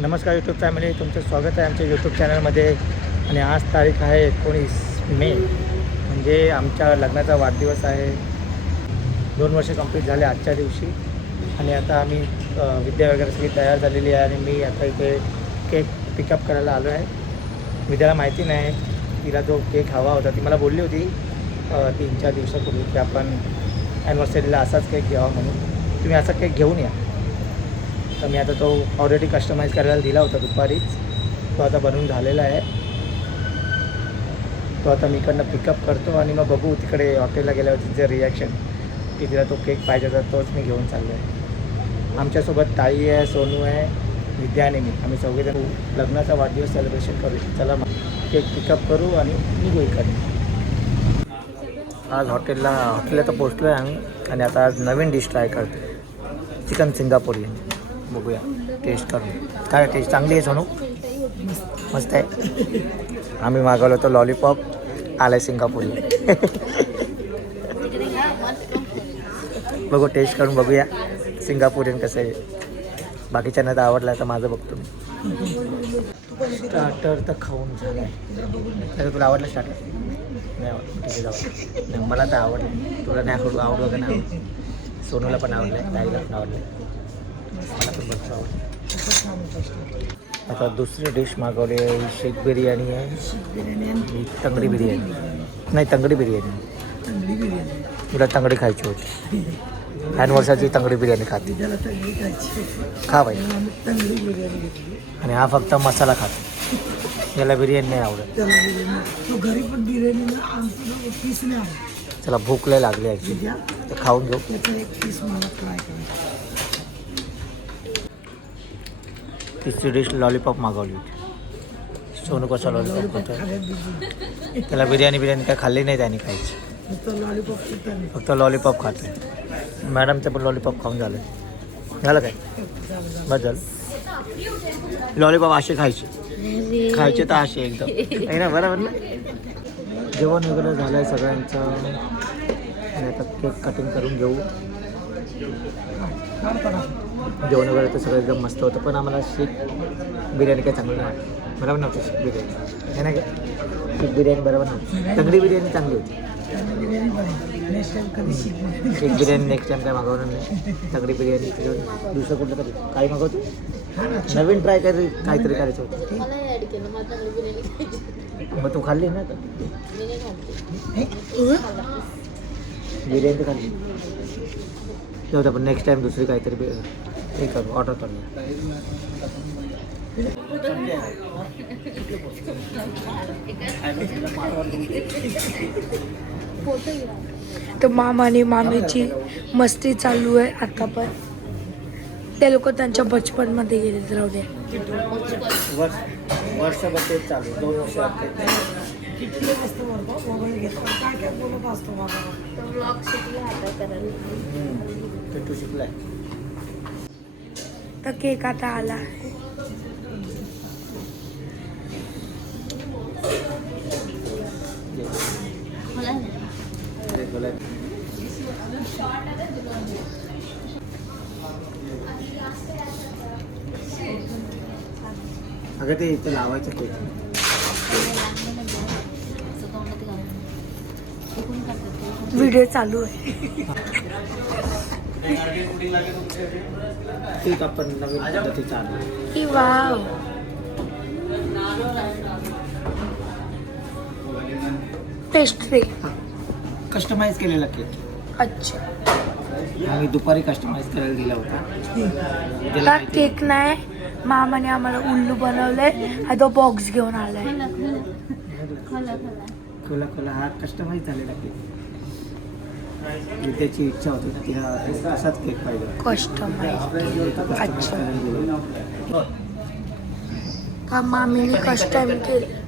नमस्कार YouTube family, तुमचं स्वागत आहे आमच्या यूट्यूब चॅनलमध्ये. आणि आज तारीख आहे 19 मे, म्हणजे आमच्या लग्नाचा वाढदिवस आहे. 2 वर्ष कंप्लीट झाले आजच्या दिवशी. आणि आता आम्ही विद्या वगैरे सगळी तयार झालेली आहे आणि मी आता इथे केक पिकअप करायला आलो आहे. विद्याला माहिती नाही, तिला जो केक हवा होता ती मला बोलली होती 3-4 दिवसापूर्वी की आपण ॲनिव्हर्सरीला असाच केक घ्यावा म्हणून, तुम्ही असा केक घेऊन या. तर मी आता तो ऑलरेडी कस्टमाइज करायला दिला होता दुपारीच, तो आता बनवून झालेला आहे. तो आता मी इकडनं पिकअप करतो आणि मग बघू तिकडे हॉटेलला गेल्यावर तिचं रिॲक्शन की तिला तो केक पाहिजे होता, तोच मी घेऊन चाललो आहे. आमच्यासोबत ताई आहे, सोनू आहे, विद्या आणि मी, आम्ही चौघेजण लग्नाचा वाढदिवस सेलिब्रेशन करू. चला मग केक पिकअप करू आणि निघू इकडे. आज हॉटेलला तर पोचलो आहे आम्ही आणि आता आज नवीन डिश ट्राय करतो, चिकन सिंगापुरी. बघूया टेस्ट करून. काय टेस्ट चांगली आहे सोनू? मस्त आहे. आम्ही मागवलं होतं लॉलीपॉप, आलं आहे सिंगापुरी. बघू टेस्ट करून बघूया सिंगापुरीन कसं आहे. बाकीच्यांना तर आवडलं तर माझं बघतो मी. स्टार्टर तर खाऊन झालं आहे. तर तुला आवडलं स्टार्टर? नाही आवडलं, तिथे जाऊ. नाही मला तर आवडलं, तुला नाही आवडलं का नाही आवडलं? सोनूला पण आवडलं आहे, ताईला पण आवडलं आहे, मला पण भरपूर आवडलं. आता दुसरी डिश मागवली आहे, शेख बिर्याणी आहे, तंगडी बिर्याणी. नाही तंगडी बिर्याणी, तुला तंगडी खायची होती. ॲनिव्हर्सरीची तंगडी बिर्याणी खाते. खा बाई. आणि हा फक्त मसाला खातो, याला बिर्याणी नाही आवडत. चला भूक लय लागली ॲक्च्युली, तर खाऊन घेऊ. तिसरी डिश लॉलीपॉप मागवली होती. सोनू कसा लॉलीपॉप खातो, त्याला बिर्याणी काय खाल्ली नाही त्याने खायची, फक्त लॉलीपॉप खाते. मॅडमचं पण लॉलीपॉप खाऊन झालं काय? बस झालं. लॉलीपॉप असे खायचे तर असे एकदम आहे ना, बरोबर ना. जेवण वगैरे झालं आहे सगळ्यांचं आणि आता केक कटिंग करून घेऊ. जेवण वगैरे तर सगळं एकदम मस्त होतं, पण आम्हाला शेख बिर्याणी काय चांगली नाही, बरोबर नव्हती. शेख बिर्याणी आहे ना काय? शेख बिर्याणी बरोबर नव्हती. तंगडी बिर्याणी चांगली होती. शेख बिर्याणी नेक्स्ट टाइम काय मागवणार नाही. तंगडी बिर्याणी दुसरं कुठलं तरी काही मागवतो, नवीन ट्राय काहीतरी करायचं होतं. मग तू खाल्ली ना? तर बिर्याणी तर खाल्ली नव्हतं, पण नेक्स्ट टाइम दुसरी काहीतरी हे करू, ऑर्डर करू. तर मामा आणि मामीची मस्ती चालू आहे आता पण. ते लोक त्यांच्या बचपनमध्ये गेले. राहू दे. वर्षभर तेच चालू, 2 वर्ष तू शिकलाय. तर केक आता आला. अगं ते इथं लावायचं केक. व्हिडिओ चालू आहे. केक आपण नवीन पद्धतीचा आणला. की वाव, पेस्ट्री कस्टमाइज केलेला केक. अच्छा, आम्ही दुपारी कस्टमाइज करायला दिला होता. हा केक नाही, मामाने आम्हाला उल्लू बनवलंय. हा तो बॉक्स घेऊन आलाय. खोला हा कस्टमाइज झालेला केक. त्याची इच्छा होती ना, तिला असाच केक पाहिजे. कस्टमाइज. अच्छा, हा मामीने कस्टम केलं.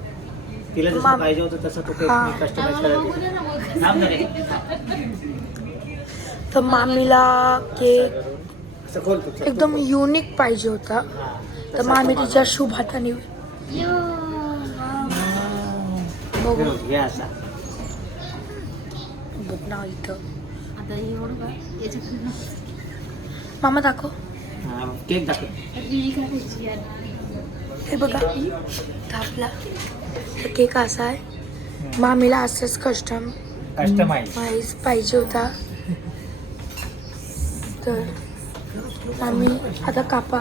तिला जसं पाहिजे होतं तसं तो केक मी कस्टमाइज करायला दिला. तर मामीला केक असं खोल एकदम युनिक पाहिजे होता, तर मामी तिच्या शुभ हाताने बघू. हे असा बघ ना इथं. मामा दाखव. केक दाखव. हे बघा हा आपला केक असा आहे. मामीला असंच कस्टमाइज पाहिजे होता, तर आम्ही आता कापा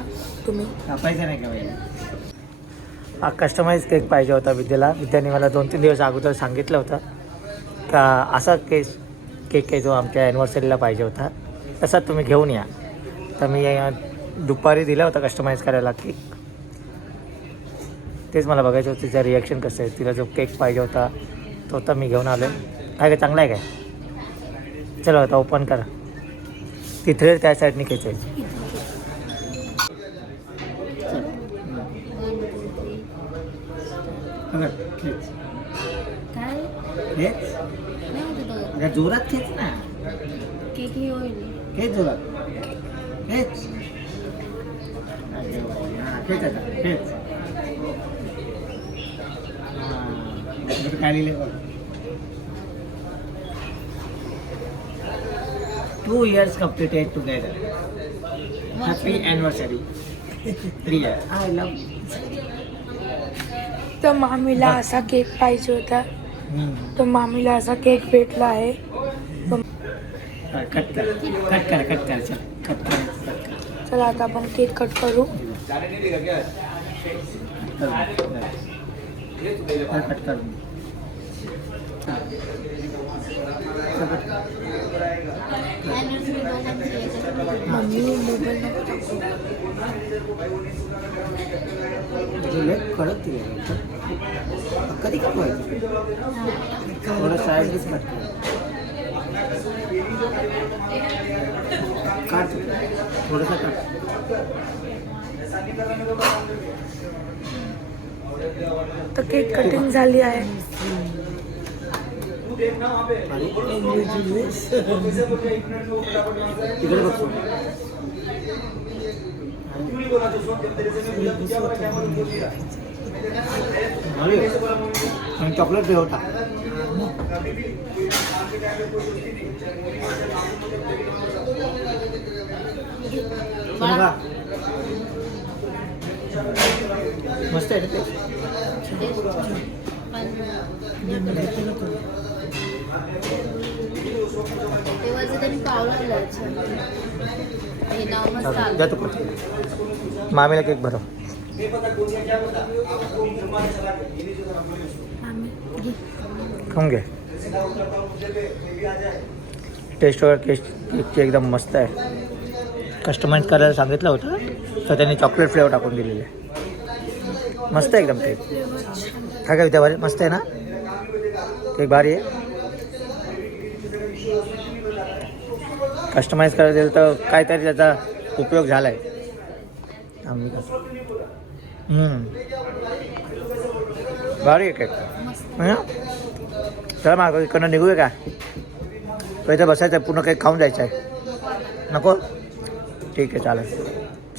तुम्ही. कापायचं नाही का? हा कस्टमाइज केक पाहिजे होता विद्याला. विद्याने मला 2-3 दिवस अगोदर सांगितलं होतं का असा केक आहे जो आमच्या ॲनिव्हर्सरीला पाहिजे होता, तसा तुम्ही घेऊन या. तर मी दुपारी दिला होता कस्टमाइज करायला केक. तेच मला बघायचं होतं तिचं रिॲक्शन कसं आहे. तिला जो केक पाहिजे होता तो तर मी घेऊन आलो आहे. काय चांगला आहे काय? चला आता ओपन करा. तिथे त्या साईडने घ्यायचं आहे. जोरात खेच ना. केक हे होईल. खेच जोरात. खेच. खेच आता. खेच. काय लिहिले बघ. 2 years completed together. Happy anniversary. 3 years. I love you. तर मामीला असा केक पाहिजे होता, तर मामीला असा केक भेटला आहे. कट कर. चला आता आपण केक कट करू. कट कर. मम्मी मोबाईल नको टाकू. कडक कधी कटवायचं? थोडं साईडच कट काढ. थोडंसं काढ. तर केक कटिंग झाली आहे. तिकडे बघतो. आणि चॉकलेट फ्लेवर टाक. मस्त आहे ते. मामीला केक भरव. खाऊन घे. टेस्ट वगैरे केकची एकदम मस्त आहे. कस्टमाइज करायला सांगितलं होतं तर त्यांनी चॉकलेट फ्लेवर टाकून दिलेले आहे. मस्त आहे एकदम केक. काय काय विद्या भारी मस्त आहे ना केक? भारी आहे. कस्टमाइज करायला दिलं तर काहीतरी त्याचा उपयोग झाला आहे. भारी आहे केक. चला मग इकडनं निघूया का? तो इथं बसायचं आहे, पूर्ण केक खाऊन जायचं आहे. नको? ठीक आहे चालेल.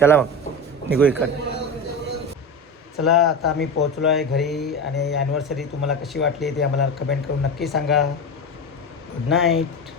चला मग निघू इकडं. चला आता आम्ही पोहोचलो आहे घरी. आणि ॲनिव्हर्सरी तुम्हाला कशी वाटली ते आम्हाला कमेंट करून नक्की सांगा. Good night.